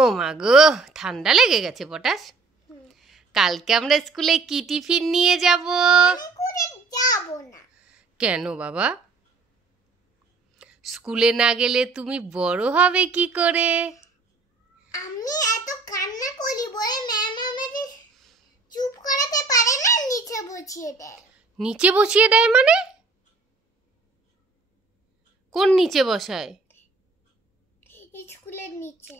ও মা গো, ঠান্ডা লেগে গেছে পটাশ। কালকে আমরা স্কুলে কি টিফিন নিয়ে যাব? না। কেন বাবা? স্কুলে না গেলে তুমি বড় হবে কি করে? আমি এত কান্না করি বলে ম্যাম আমাদের চুপ করাতে পারে না, নিচে বসিয়ে দেয়। নিচে বসিয়ে দেয় মানে? কোন নিচে বসায়? স্কুলের নিচে।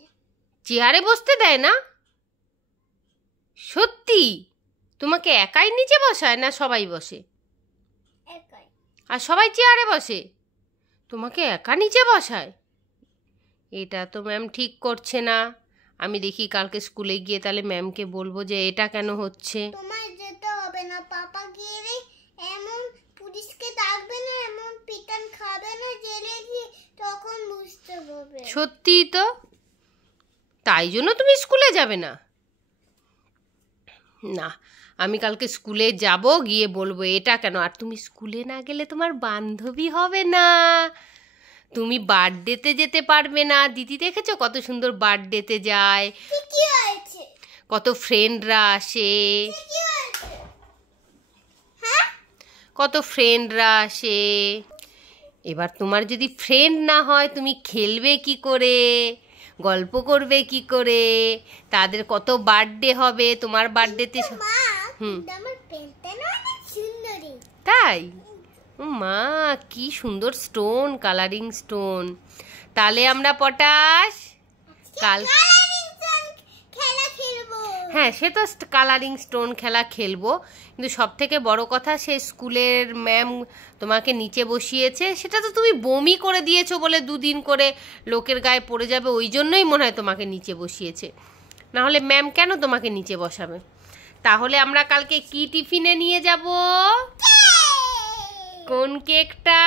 চেয়ারে বসতে দেয় না? সত্যি? তোমাকে একাই নিচে বসায় না সবাই বসে? একাই। আর সবাই চেয়ারে বসে, তোমাকে একা নিচে বসায়? এটা তো ম্যাম ঠিক করছে না। আমি দেখি কালকে স্কুলে গিয়ে তাহলে ম্যামকে বলবো যে এটা কেন হচ্ছে। তোমার যেতে হবে না, পাপা গিয়ে এমন পুলিশকে ডাকবে না, এমন পিটান খাবে না জেলে গিয়ে, তখন বুঝতে পারবে। সত্যিই তো, তাই জন্য তুমি স্কুলে যাবে না? না, আমি কালকে স্কুলে যাব, গিয়ে বলবো এটা কেন। আর তুমি স্কুলে না গেলে তোমার বান্ধবী হবে না, তুমি বার্থডেতে যেতে পারবে না। দিদি দেখেছো কত সুন্দর বার্থডেতে যায়, কি হয়েছে? কত ফ্রেন্ডরা আসে, হ্যাঁ, কত ফ্রেন্ডরা আসে। এবার তোমার যদি ফ্রেন্ড না হয় তুমি খেলবে কি করে, গল্প করবে কি করে? তাদের কত বার্থডে হবে, তোমার বার্থডেতে। আমার পেনটা না অনেক সুন্দরী। তাই? ও মা, কি সুন্দর স্টোন, কালারিং স্টোন। তাহলে আমরা পটাশ কাল খেলা খেলবো। হ্যাঁ, সে তো কালারিং স্টোন খেলা খেলবো, কিন্তু সব থেকে বড় কথা সে স্কুলের ম্যাম তোমাকে নিচে বসিয়েছে, সেটা তো তুমি বমি করে দিয়েছো বলে দুদিন করে লোকের গায়ে পড়ে যাবে, ওই জন্যই মনে হয় তোমাকে নিচে বসিয়েছে। না হলে ম্যাম কেন তোমাকে নিচে বসাবে? তাহলে আমরা কালকে কি টিফিনে নিয়ে যাব? কোন কেকটা?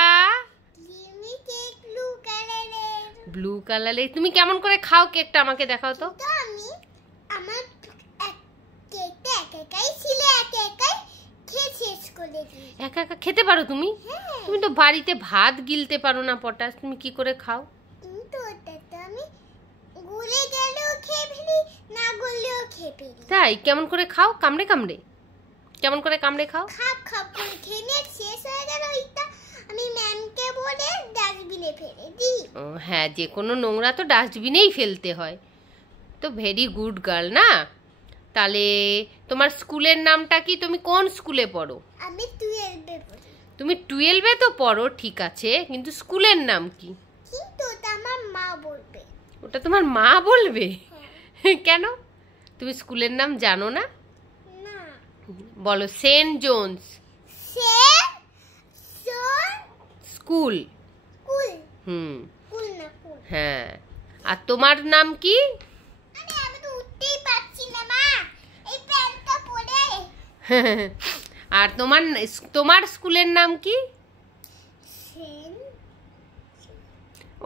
ব্লু কালারের। তুমি কেমন করে খাও কেকটা আমাকে দেখাও তো। আমি আমার কেকটা একাই ছিল, একাই খেয়ে শেষ করে দিই। একা একা খেতে পারো তুমি? তুমি তো বাড়িতে ভাত গিলতে পারো না পটাশ, তুমি কি করে খাও? কিন্তু ওটা আমি গলে গেলেও খেয়ে ফেলি, না গলেও খেয়ে ফেলি। তাই? কেমন করে খাও? কামড়ে কামড়ে? কেমন করে কামড়ে খাও? খাপ খাপ করে খেয়ে শেষ হয়ে গেল ওইটা আমি ম্যামকে বলে ডাস্টবিনে ফেলে দিই। ও হ্যাঁ, যে কোনো নোংরা তো ডাস্টবিনেই ফেলতে হয়। তো ভেরি গুড গার্ল না। তাহলে তোমার স্কুলের নামটা কি? তুমি কোন স্কুলে পড়ো? আমি 12-এ পড়ি। তুমি 12-এ তো পড়ো, ঠিক আছে, কিন্তু স্কুলের নাম কি? কিন্তু ওটা আমার মা বলবে। ওটা তোমার মা বলবে? কেন? তুমি স্কুলের নাম জানো না? না। বলো সেন্ট জোনস স্কুল। স্কুল না স্কুল। হ্যাঁ, আর তোমার নাম কি? আরে আমি তো উঠতেই পারছি না মা, এই প্যান্টটা পরে। আর তোমার স্কুলের নাম কি?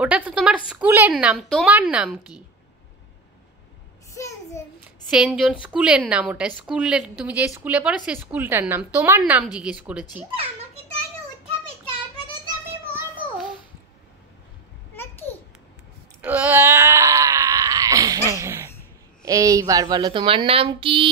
ওটা তো তোমার স্কুলের নাম, তোমার নাম কি? সেন্ট জন স্কুলের নাম, ওটা স্কুলের, তুমি যে স্কুলে পড়ো সেই স্কুলটার নাম। তোমার নাম জিজ্ঞেস করেছি। আমাকে তো আগে উঠাবে, তারপরে তো আমি বলবো নাকি। এইবার বলো তোমার নাম কি?